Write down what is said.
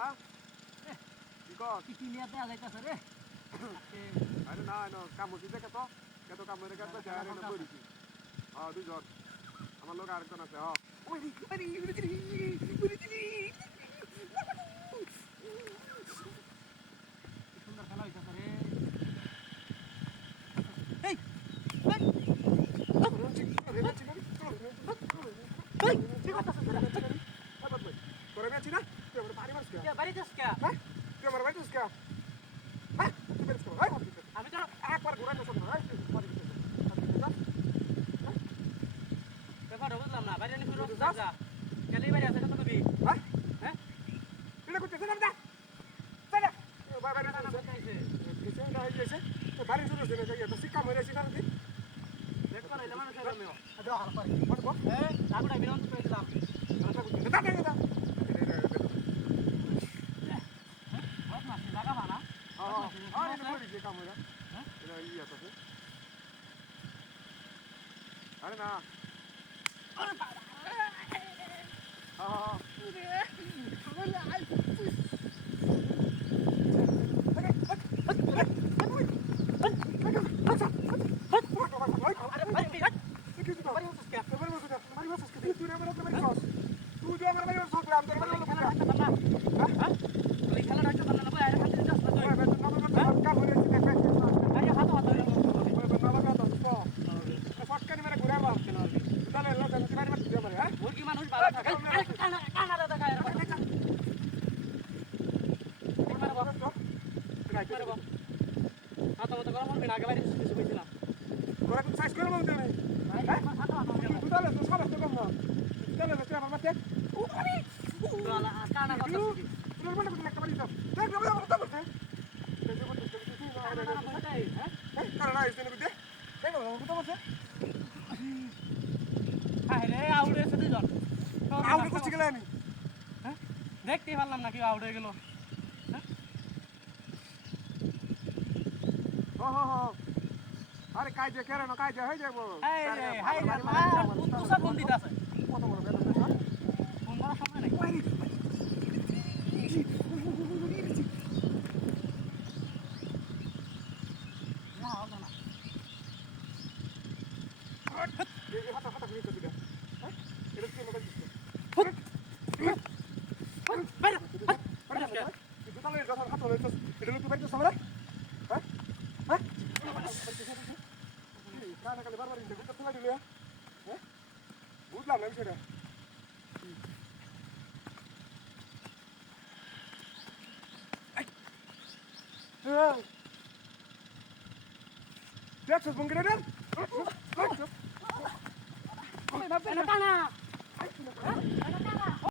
হ্যাঁ কি কর কি কি নিয়ে দেয়া যাইতাছে রে আরে না না কাম হচ্ছে কত কাম করে কাটবে যায় না বলিছি হ্যাঁ দুজন আমার লোক আরেকজন আছে হ্যাঁ ওই আরে সুন্দর খেলা হইতাছে রে এই কি করতাছিস তোরা মেয়েছি না তুই আমার বাড়ি মারছিস কে বাড়ি যাস কে হ্যাঁ তুই আমার বাড়ি মারছিস হ্যাঁ তুই মেরেছিস হ্যাঁ আমি তো একবার ঘুরে তো শোন হ্যাঁ ব্যাপার বুঝলাম না বাইরে নিয়ে রোজ যা গেলি বাইরে আছে কত কবি হ্যাঁ হ্যাঁ এটা করতেছ না যা চল বাবা রে না না বলতাইছে কিছু না হইছে তো বাড়ি শুরু হইছে না তো শিক্ষা মরেছি না তুই দেখ কোন এলাম না করে আমিও আদা আর পারি বল বল এই লাগুড়া বিরন তো দিলাম দাদা বহুত মাছ লাগা বানা আরে না বলি যে কাম হইরা হ্যাঁ এটা ইয়া তো আরে না আরে বাবা মুরগি মানুষ ভালো থাকে কানা দাদা খায় হাত মতো গরম হবে না আগে বাইরে কিছু কইছিলাম কানা কথা আউড়ে এসে দুজন দেখতেই পারলাম না কেউ আউট হয়ে গেল আরে কাজে কেন কাজে হয়ে যাবো ফোন দিতে আছে কত বড় ফোন করার সময় নাই বুঝলাম না বিষয়টা দেখছিস বঙ্গিরা কানা